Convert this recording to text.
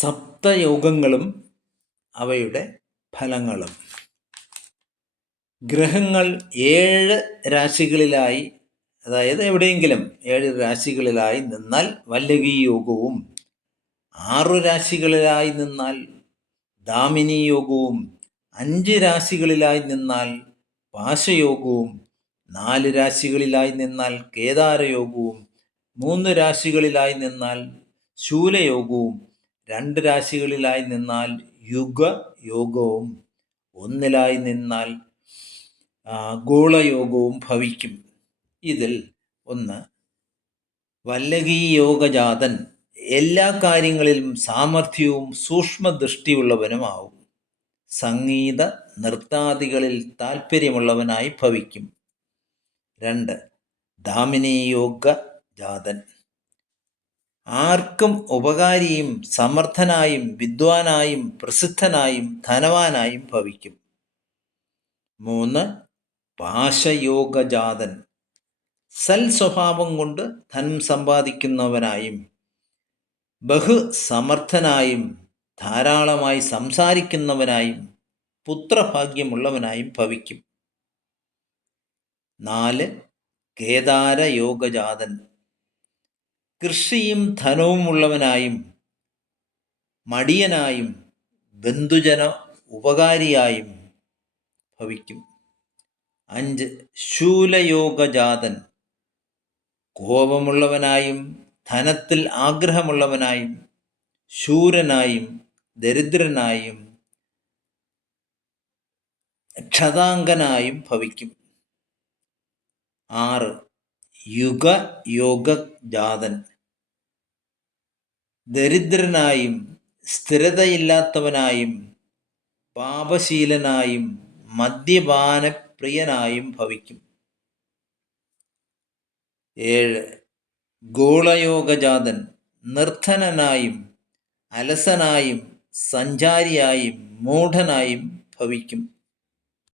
സപ്തയോഗങ്ങളും അവയുടെ ഫലങ്ങളും. ഗ്രഹങ്ങൾ 7 രാശികളിലായി, അതായത് എവിടെയെങ്കിലും 7 രാശികളിലായി നിന്നാൽ വല്ലകി യോഗവും, 6 രാശികളിലായി നിന്നാൽ ദാമിനി യോഗവും, 5 രാശികളിലായി നിന്നാൽ പാശയോഗവും, 4 രാശികളിലായി നിന്നാൽ കേദാരയോഗവും, 3 രാശികളിലായി നിന്നാൽ ശൂലയോഗവും, 2 രാശികളിലായി നിന്നാൽ യുഗയോഗവും, 1 നിന്നാൽ ഗോളയോഗവും ഭവിക്കും. ഇതിൽ 1, വല്ലകി യോഗജാതൻ എല്ലാ കാര്യങ്ങളിലും സാമർഥ്യവും സൂക്ഷ്മദൃഷ്ടിയുള്ളവനുമാവും. സംഗീത നൃത്താദികളിൽ താല്പര്യമുള്ളവനായി ഭവിക്കും. 2, ദാമിനി യോഗജാതൻ ആർക്കും ഉപകാരിയും സമർത്ഥനായും വിദ്വാനായും പ്രസിദ്ധനായും ധനവാനായും ഭവിക്കും. 3, പാശയോഗജാതൻ സൽ സ്വഭാവം കൊണ്ട് ധനം സമ്പാദിക്കുന്നവനായും ബഹുസമർത്ഥനായും ധാരാളമായി സംസാരിക്കുന്നവനായും പുത്രഭാഗ്യമുള്ളവനായും ഭവിക്കും. 4, കേദാരയോഗജാതൻ കൃഷിയും ധനവും ഉള്ളവനായും മടിയനായും ബന്ധുജന ഉപകാരിയായും ഭവിക്കും. 5, ശൂലയോഗജാതൻ കോപമുള്ളവനായും ധനത്തിൽ ആഗ്രഹമുള്ളവനായും ശൂരനായും ദരിദ്രനായും ക്ഷതാങ്കനായും ഭവിക്കും. 6, യുഗയോഗജാതൻ ദരിദ്രനായും സ്ഥിരതയില്ലാത്തവനായും പാപശീലനായും മദ്യപാനപ്രിയനായും ഭവിക്കും. 7, ഗോളയോഗജാതൻ നിർധനനായും അലസനായും സഞ്ചാരിയായും മൂഢനായും ഭവിക്കും.